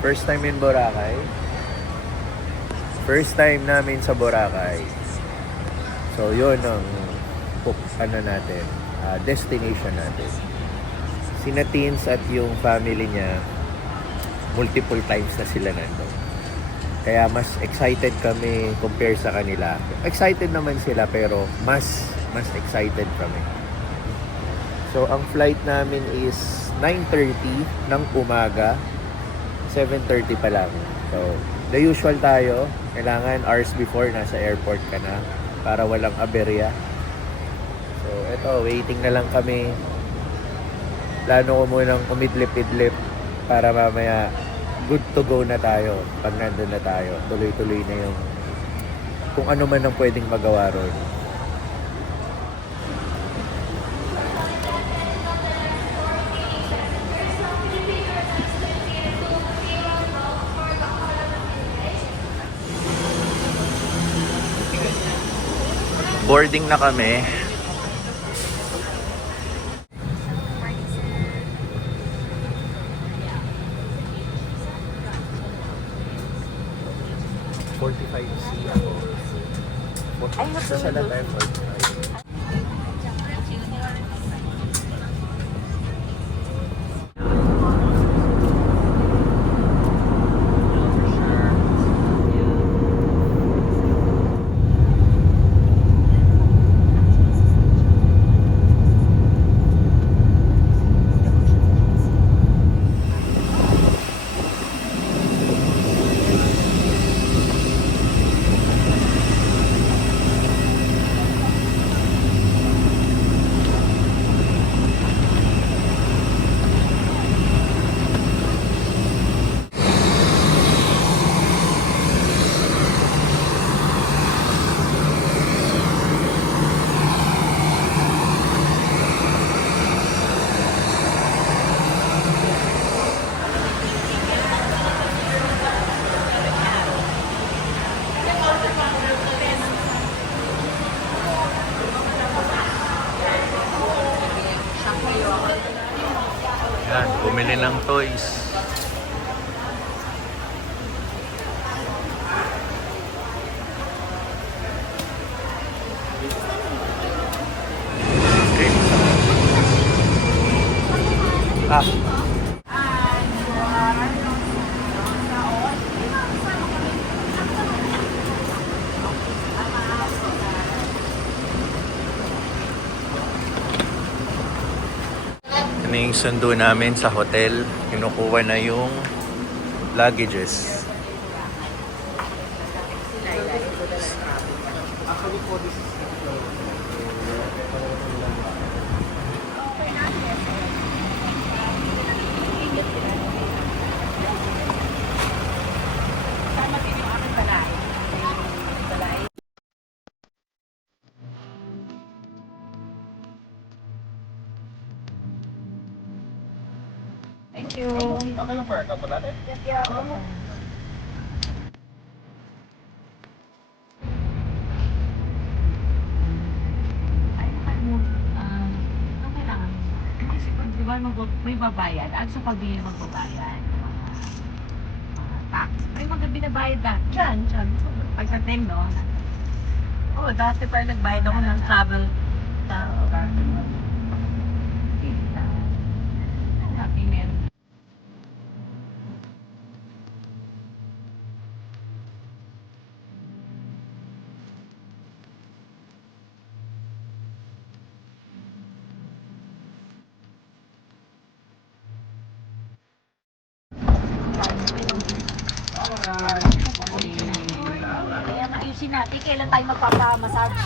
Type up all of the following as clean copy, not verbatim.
First time in Boracay. First time namin sa Boracay. So, yun ang natin, destination natin. Sina Teens at yung family niya, multiple times na sila nandun. Kaya mas excited kami compare sa kanila. Excited naman sila pero mas excited kami. So, ang flight namin is 9:30 ng umaga. 7:30 pa lang. So, the usual tayo. Kailangan hours before nasa airport ka na para walang aberya. So, eto, waiting na lang kami. Plano ko munang umidlip-idlip para mamaya good to go na tayo. Pag nandun na tayo, tuloy-tuloy na yung kung ano man ang pwedeng magawa ron. Boarding na kami. Ay, Sa tayo 45. Yan, bumili ng toys. Okay. Ano yung sundo namin sa hotel? Kinukuha na yung luggages. Thank you. Okay lang pa, kapag natin. Ano kailangan mo? Kasi pag di ba may babayad, at sa pag-ibig magbabayad, tax, may mga binabayad na. Diyan. Pagdating, no? Oo, dati pa nagbayad ako ng travel. Dati meron. Kaya ayusin natin, kailan tayo magpapamassage.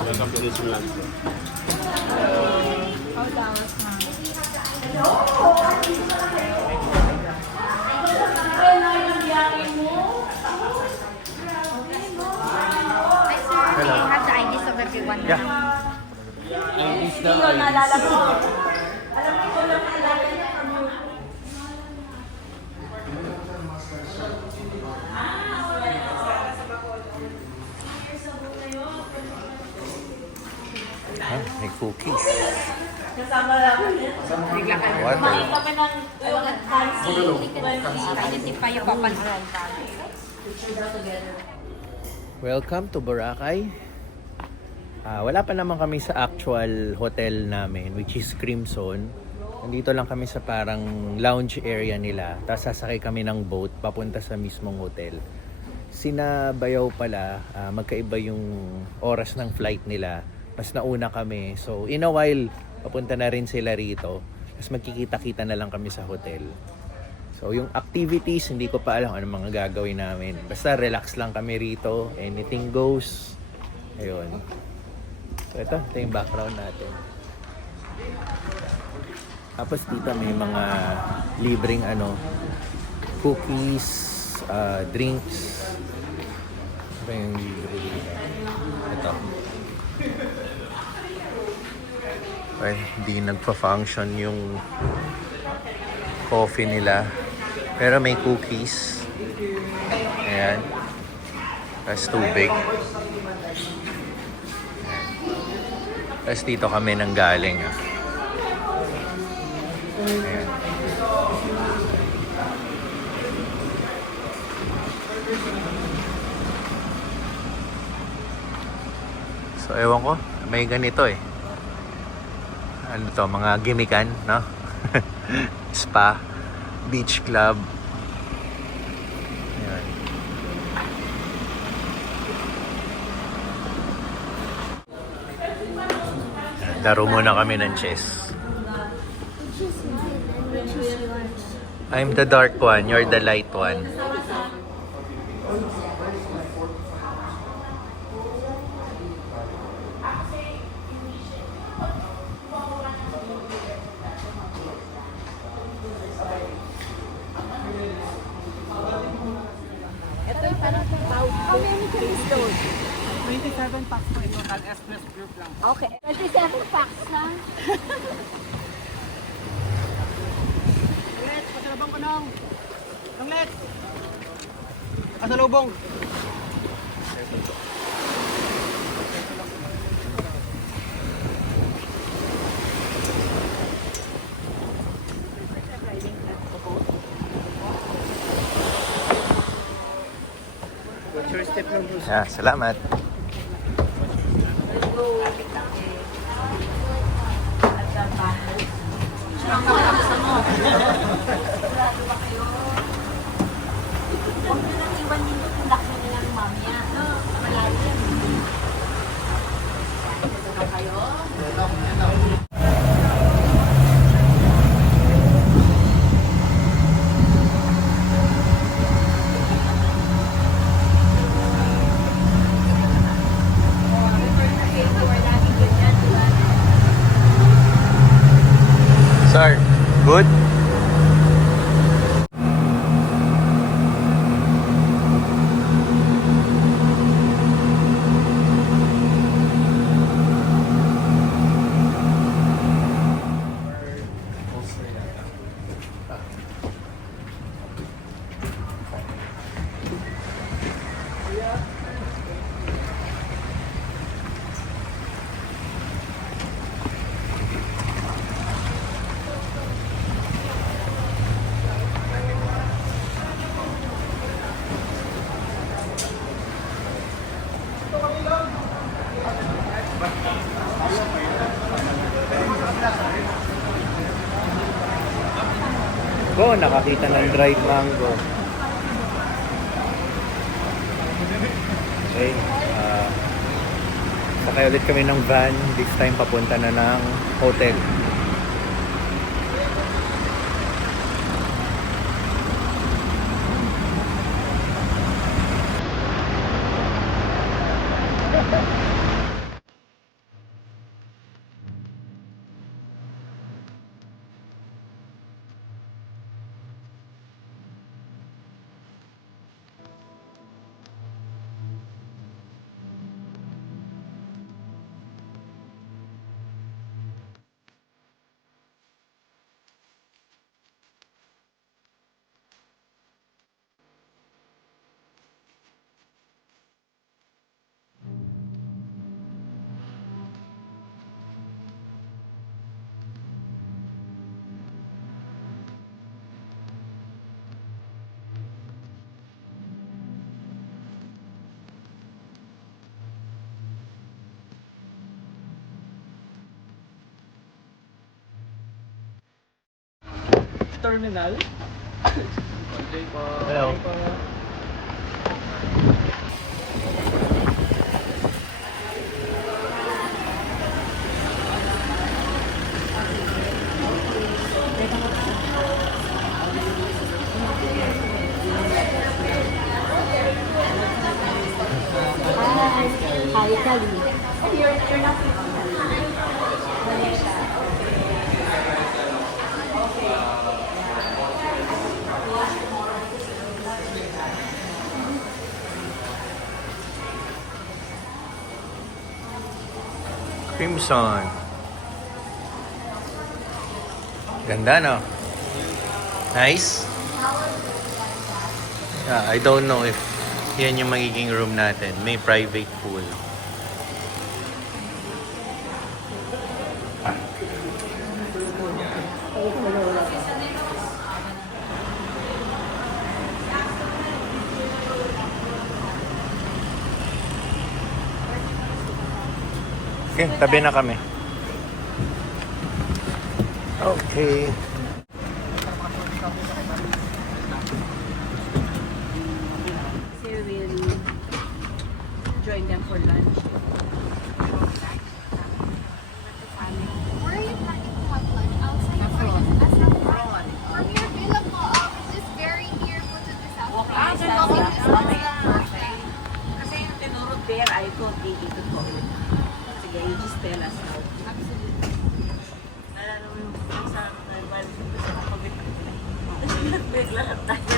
Welcome to this vlog. Hello. You have the IDs of everyone. Yeah. Hindi yun, naalala ko. Alam mo, ito lang naalala niya. May cookies. Bigla ka. Water. Identify yung papansin. Welcome to Boracay. Wala pa naman kami sa actual hotel namin, which is Crimson. Nandito lang kami sa parang lounge area nila. Tapos sasakay kami ng boat papunta sa mismong hotel. Sina Bayaw pala, magkaiba yung oras ng flight nila. Mas nauna kami. So in a while, papunta na rin sila rito. Tapos magkikita-kita na lang kami sa hotel. So yung activities, hindi ko pa alam ano mga gagawin namin. Basta relax lang kami rito. Anything goes. Ayun. So ito yung background natin. Tapos dito may mga libreng cookies, drinks. Ito yung libre dito. Ito. Ay, hindi nagpa-function yung coffee nila. Pero may cookies. Ayan. Tapos tubig. Tapos dito kami nanggaling. Ayan. So ewan ko, may ganito eh. Ano to, mga gimikan, no? Spa, beach club. Ayan. Laro muna kami ng chess. I'm the dark one, you're the light one. How many cookies those? 27 packs po ito, express group lang. Okay. 27 packs na. Let, pasalubong ko nung. Let. Pasalubong. What's your step number? Salamat. Sir, good? Go, nakakita ng dried mango. Okay. Sakay ulit kami ng van. This time papunta na ng hotel. terminal. Hello. Hi, Kali. Crimson. Ganda, no? Nice. Yeah, I don't know if yan yung magiging room natin. May private pool. Okay, tabi na kami. Okay. Kasi we'll join them for lunch. Where are you planning to have lunch? Outside or Abroad. from your villa po, is this very near po to the south? Ah, So, ganun walking ba? distance Okay. lang po siya. Kasi yung tinurot there, I thought they did it for it. Sige, you just tell us now. Absolutely. Nalala mo yung sa while sa kapabit. Naglahat tayo.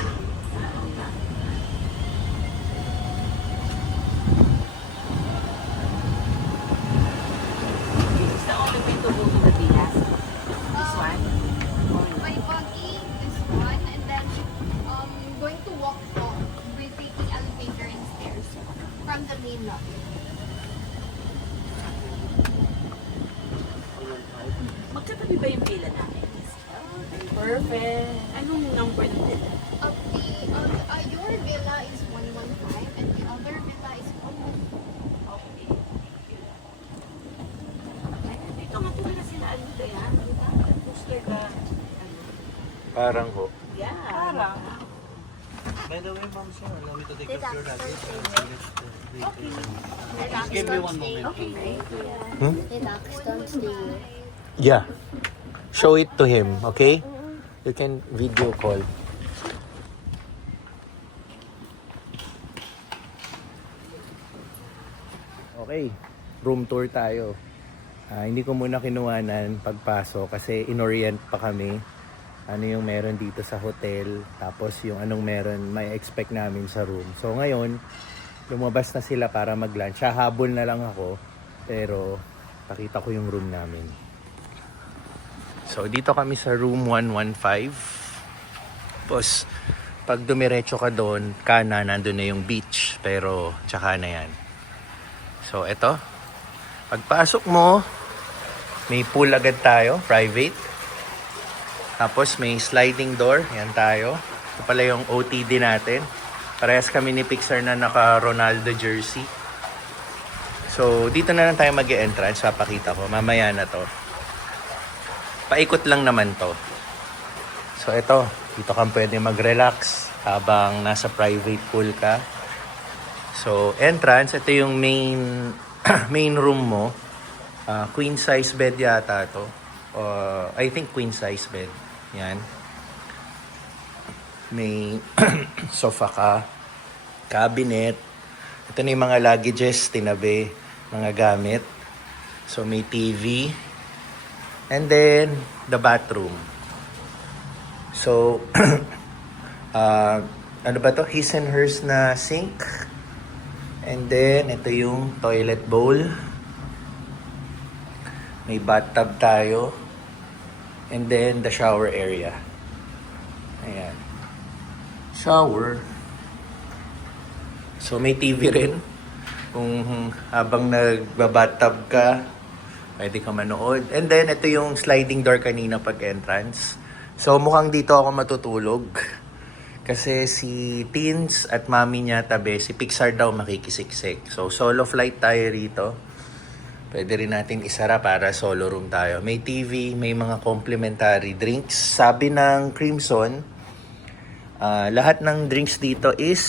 This is the only way to go to the villas. This one. By buggy, this one, and then going to walk walk with taking elevator and stairs from the main lobby. Magkatabi ba yung villa namin? Okay, perfect. Anong number ng villa? Your villa is 115 and the other villa is 114. Okay. Ay, dito nga talaga sila ano kaya? Di ba? Looks like a, ano? Parang ho. Yeah. Parang. By the way, ma'am, sir, allow me to take off your luggage. Relax, Give me don't one stay. moment. Okay. Relax, don't stay. Yeah. Show it to him, okay? You can video call. Okay, room tour tayo. Hindi ko muna kinuhanan pagpasok kasi inorient pa kami. Ano yung meron dito sa hotel, tapos yung anong meron may expect namin sa room. So ngayon, lumabas na sila para mag-lunch. Hahabol na lang ako, pero pakita ko yung room namin. So dito kami sa room 115. Tapos pag dumiretso ka doon, kanan nandun na yung beach, pero tsaka na yan. So eto, pagpasok mo, may pool agad tayo, private. Tapos may sliding door, yan tayo. Ito pala yung OTD natin. Parehas kami ni Pixar na naka Ronaldo jersey. So dito na lang tayo mag-e-entrance, papakita ko. Mamaya na to. Paikot lang naman to. So ito, dito kang pwede mag-relax habang nasa private pool ka. So entrance, ito yung main main room mo. Queen size bed yata to. I think queen size bed. Yan. May sofa ka, cabinet. Ito na yung mga luggages, tinabi, mga gamit. So may TV. And then the bathroom. So ano ba to? His and hers na sink. And then ito yung toilet bowl. May bathtub tayo. And then the shower area. Ayan. Shower. So may TV rin. Kung habang nagbabathtub ka, pwede ka manood. And then ito yung sliding door kanina pag entrance. So mukhang dito ako matutulog. Kasi si Teens at mami niya tabi, si Pixar daw makikisiksik. So solo flight tayo rito. Pwede rin natin isara para solo room tayo. May TV, may mga complimentary drinks. Sabi ng Crimson, lahat ng drinks dito is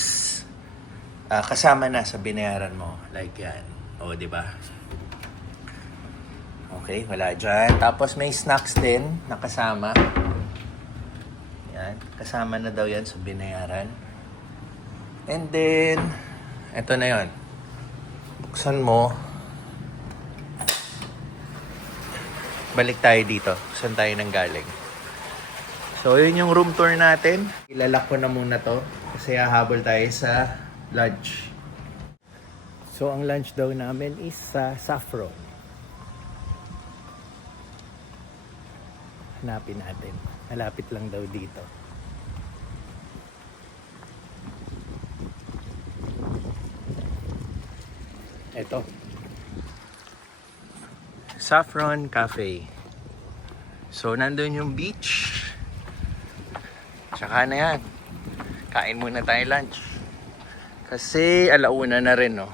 kasama na sa binayaran mo. Like yan. O, di ba? Okay, wala dyan. Tapos may snacks din na kasama. Yan. Kasama na daw yan sa binayaran. And then, eto na yon. Buksan mo. Balik tayo dito. Saan tayo nang galing? So, yun yung room tour natin. Ilalak ko na muna to kasi hahabol tayo sa lunch. So, ang lunch daw namin is sa Saffron. Hanapin natin. Malapit lang daw dito. Ito. Saffron Cafe. So, nandun yung beach. Tsaka na yan. Kain muna tayo lunch. Kasi alauna na rin, no?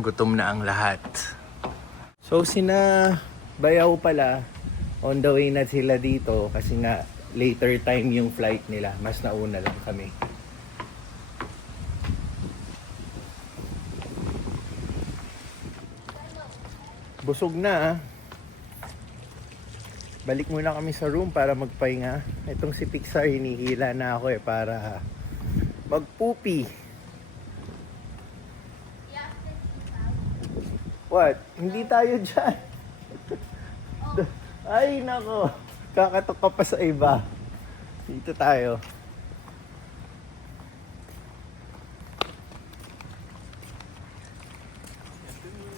Gutom na ang lahat. So, sina Bayaw pala, on the way na sila dito kasi nga later time yung flight nila. Mas nauna lang kami. Busog na. Balik muna kami sa room para magpahinga. Itong si Pixar, hinihila na ako para magpupi. What? Hindi tayo dyan. Ay, nako. Kakatok ka pa sa iba. Dito tayo.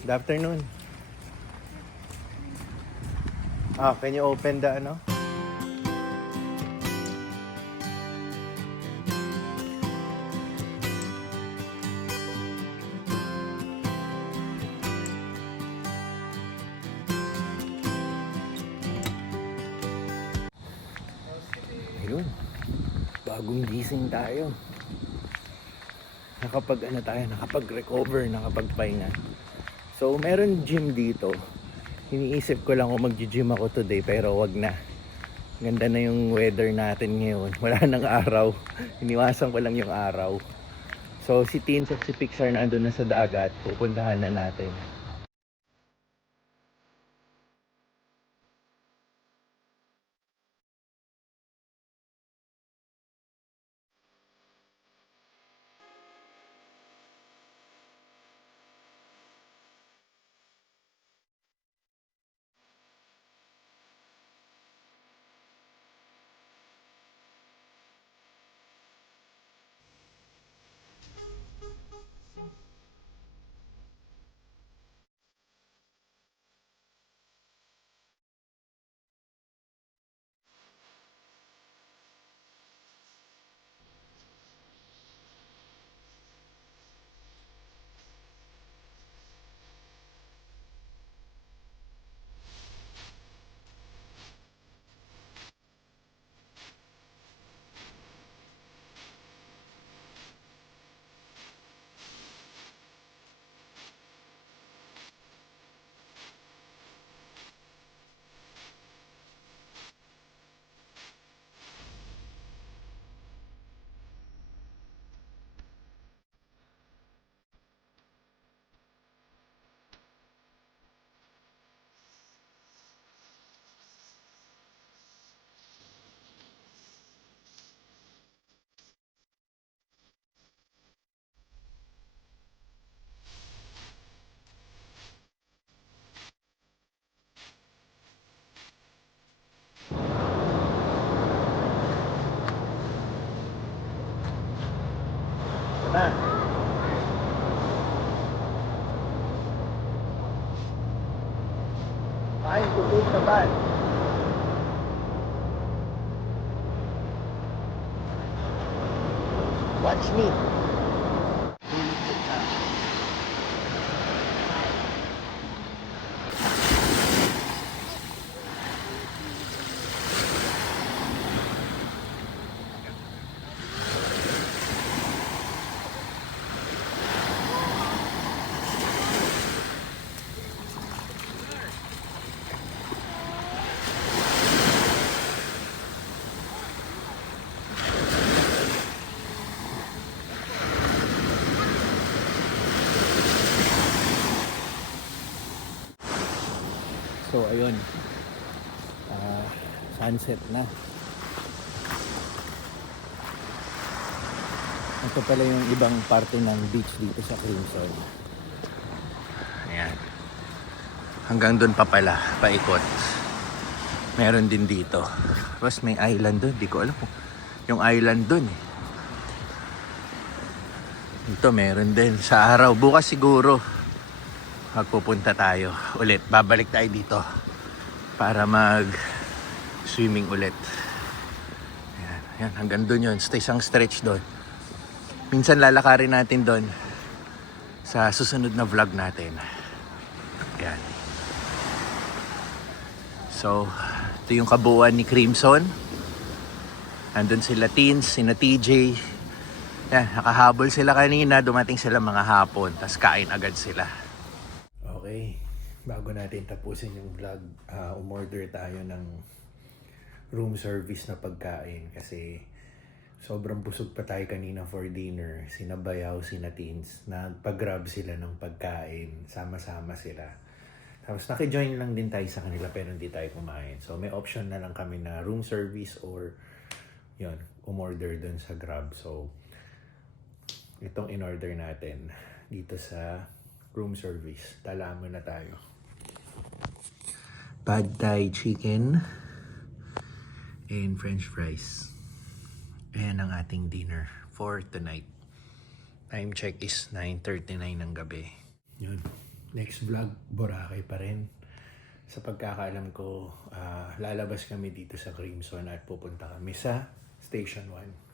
Good afternoon. Can you open the ano? Ayun. Bagong gising tayo. Nakapag-recover, nakapagpahinga. So, meron gym dito. Iniisip ko lang kung mag-gym ako today pero wag na. Ganda na yung weather natin ngayon. Wala nang araw. Iniwasan ko lang yung araw. So si Teens at si Pixar na andun na sa dagat. Pupuntahan na natin. Na. Ay, tutok na ba? Watch me. So ayun, sunset na. Ito pala yung ibang parte ng beach dito sa Crimson. Ayan. Hanggang doon pa pala, paikot. Meron din dito. Tapos may island doon, di ko alam kung yung island doon eh. Dito meron din sa araw. Bukas siguro magpupunta tayo ulit. Babalik tayo dito para mag swimming ulit. Ayan, ayan, hanggang doon yun. Isang stretch doon. Minsan lalakarin natin doon sa susunod na vlog natin. Ayan. So, ito yung kabuuan ni Crimson. Andun sila teens, sina TJ. Yan, nakahabol sila kanina. Dumating sila mga hapon. Tapos kain agad sila. Okay. Bago natin tapusin yung vlog, umorder tayo ng room service na pagkain. Kasi sobrang busog pa tayo kanina for dinner. Sina Bayaw, sina teens. Nagpag-grab sila ng pagkain. Sama-sama sila. Tapos nakijoin lang din tayo sa kanila pero hindi tayo kumain. So may option na lang kami na room service or yun, umorder dun sa Grab. So itong in-order natin dito sa room service. Tala muna tayo. Pad Thai chicken and french fries. Ayan ang ating dinner for tonight. Time check is 9:39 ng gabi. Yun. Next vlog, Boracay pa rin. Sa pagkakaalam ko, lalabas kami dito sa Crimson at pupunta kami sa Station 1.